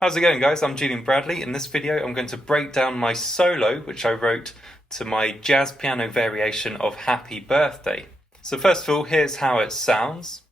How's it going, guys? I'm Julian Bradley. In this video I'm going to break down my solo which I wrote to my jazz piano variation of Happy Birthday. So first of all, here's how it sounds.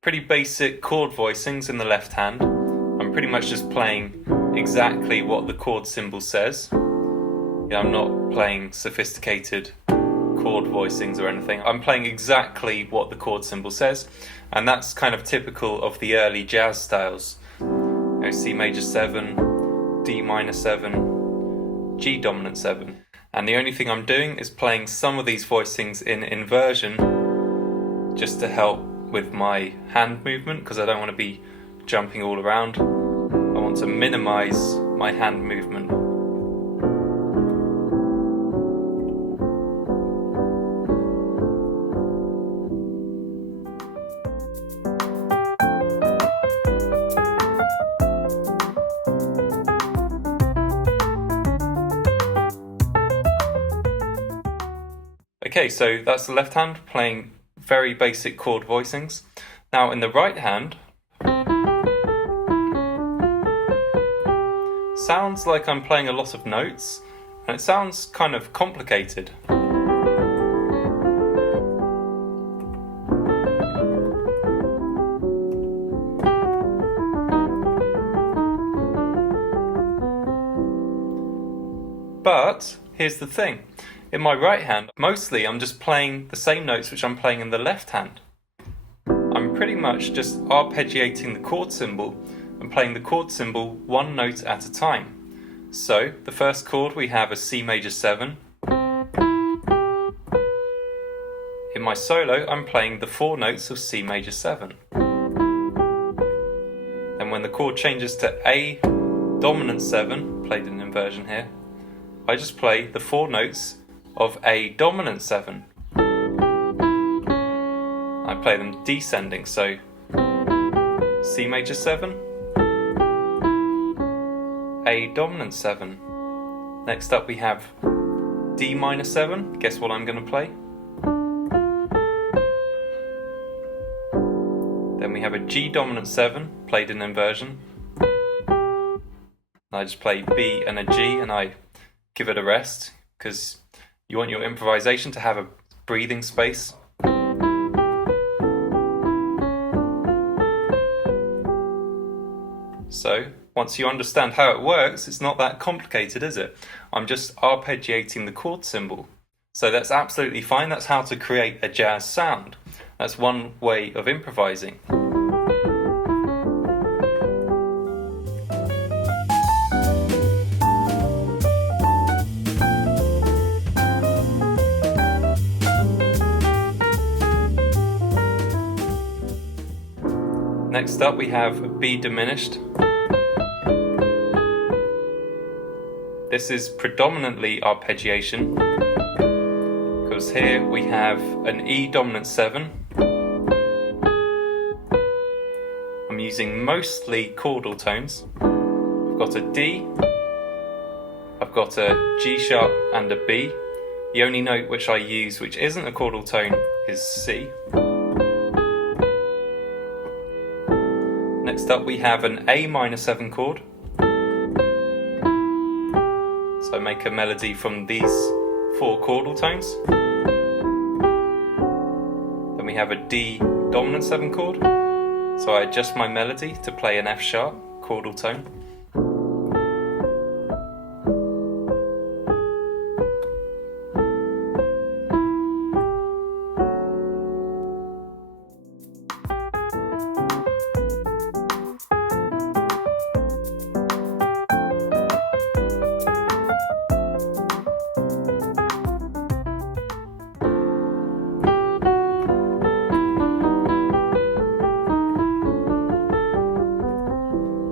Pretty basic chord voicings in the left hand. I'm pretty much just playing exactly what the chord symbol says. I'm not playing sophisticated chord voicings or anything. I'm playing exactly what the chord symbol says, and that's kind of typical of the early jazz styles. C major 7, D minor 7, G dominant 7. And the only thing I'm doing is playing some of these voicings in inversion just to help with my hand movement, because I don't want to be jumping all around. I want to minimize my hand movement. Okay, so that's the left hand playing very basic chord voicings. Now in the right hand, sounds like I'm playing a lot of notes, and it sounds kind of complicated. But here's the thing. In my right hand, mostly I'm just playing the same notes which I'm playing in the left hand. I'm pretty much just arpeggiating the chord symbol and playing the chord symbol one note at a time. So the first chord we have a C major 7. In my solo I'm playing the 4 notes of C major 7. Then when the chord changes to A dominant 7, played in inversion here, I just play the 4 notes of A dominant 7. I play them descending, so C major 7, A dominant 7. Next up we have D minor 7. Guess what I'm going to play? Then we have a G dominant 7 played in inversion. I just play B and a G and I give it a rest, because you want your improvisation to have a breathing space. So, once you understand how it works, it's not that complicated, is it? I'm just arpeggiating the chord symbol. So that's absolutely fine. That's how to create a jazz sound. That's one way of improvising. Next up we have B diminished. This is predominantly arpeggiation, because here we have an E dominant 7. I'm using mostly chordal tones. I've got a D, I've got a G sharp and a B. The only note which I use which isn't a chordal tone is C. Next up we have an A minor 7 chord. So I make a melody from these 4 chordal tones. Then we have a D dominant 7 chord. So I adjust my melody to play an F sharp chordal tone.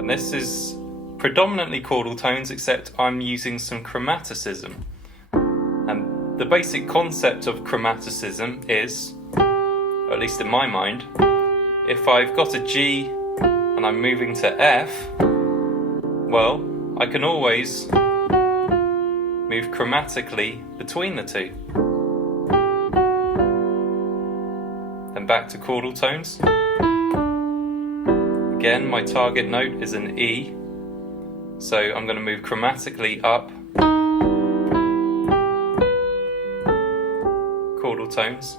And this is predominantly chordal tones, except I'm using some chromaticism. And the basic concept of chromaticism is, or at least in my mind, if I've got a G and I'm moving to F, well, I can always move chromatically between the two. Then back to chordal tones. Again, my target note is an E, so I'm going to move chromatically up chordal tones.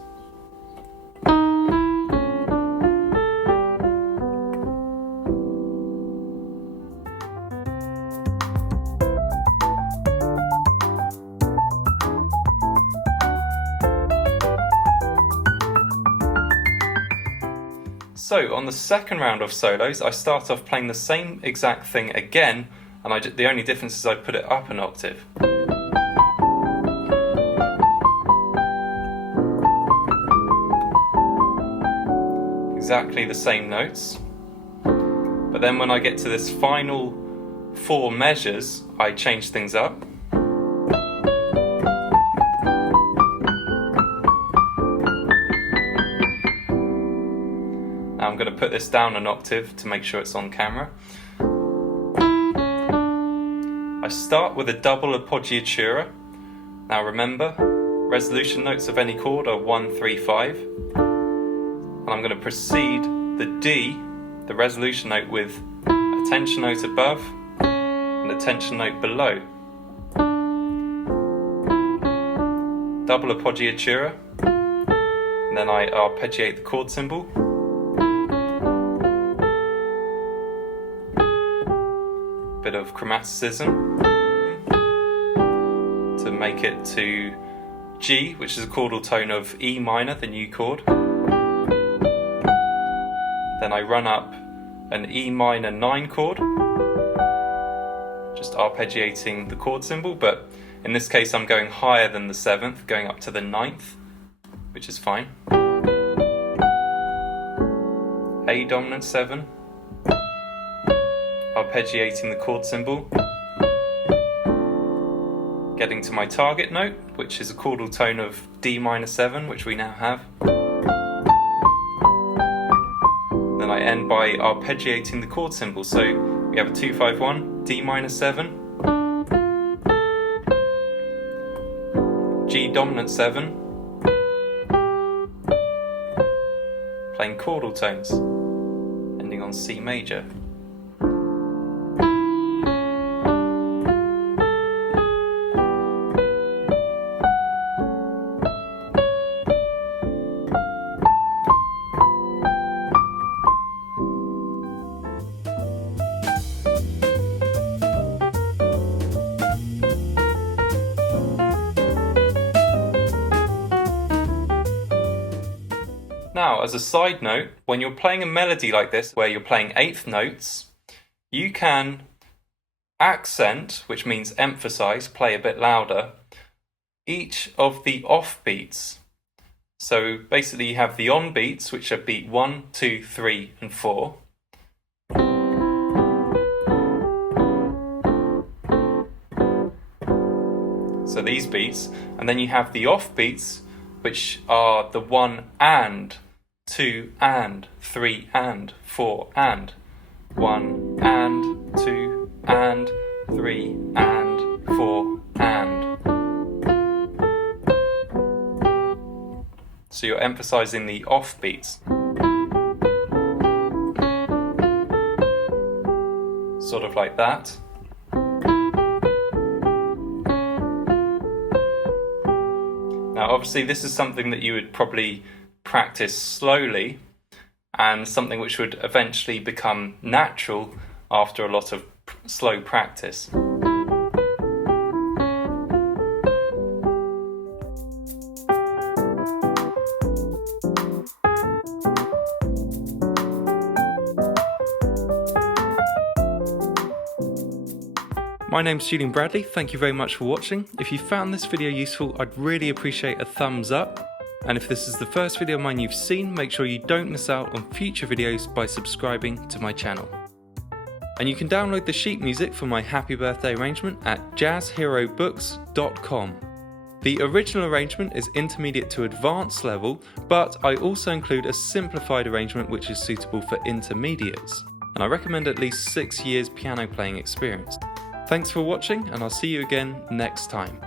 So on the second round of solos, I start off playing the same exact thing again, and the only difference is I put it up an octave. Exactly the same notes. But then when I get to this final 4 measures, I change things up. I'm going to put this down an octave to make sure it's on camera. I start with a double appoggiatura. Now remember, resolution notes of any chord are 1, 3, 5. And I'm going to precede the D, the resolution note, with a tension note above and a tension note below. Double appoggiatura, and then I arpeggiate the chord symbol. Bit of chromaticism to make it to G, which is a chordal tone of E minor, the new chord. Then I run up an E minor 9 chord, just arpeggiating the chord symbol, but in this case I'm going higher than the 7th, going up to the 9th, which is fine. A dominant 7. Arpeggiating the chord symbol, getting to my target note, which is a chordal tone of D minor 7, which we now have. Then I end by arpeggiating the chord symbol, so we have a 2, 5, 1, D minor 7, G dominant 7, playing chordal tones, ending on C major. Now, as a side note, when you're playing a melody like this, where you're playing 8th notes, you can accent, which means emphasize, play a bit louder, each of the off beats. So basically you have the on beats, which are beat 1, 2, 3, and 4. So these beats, and then you have the off beats, which are the 1 and, 2 and, 3 and, 4 and. 1 and, 2 and, 3 and, 4 and. So you're emphasizing the off beats. Sort of like that. Now obviously this is something that you would probably practice slowly, and something which would eventually become natural after a lot of slow practice. My name's Julian Bradley, thank you very much for watching. If you found this video useful, I'd really appreciate a thumbs up. And if this is the first video of mine you've seen, make sure you don't miss out on future videos by subscribing to my channel. And you can download the sheet music for my happy birthday arrangement at jazzherobooks.com. The original arrangement is intermediate to advanced level, but I also include a simplified arrangement which is suitable for intermediates. And I recommend at least 6 years piano playing experience. Thanks for watching, and I'll see you again next time.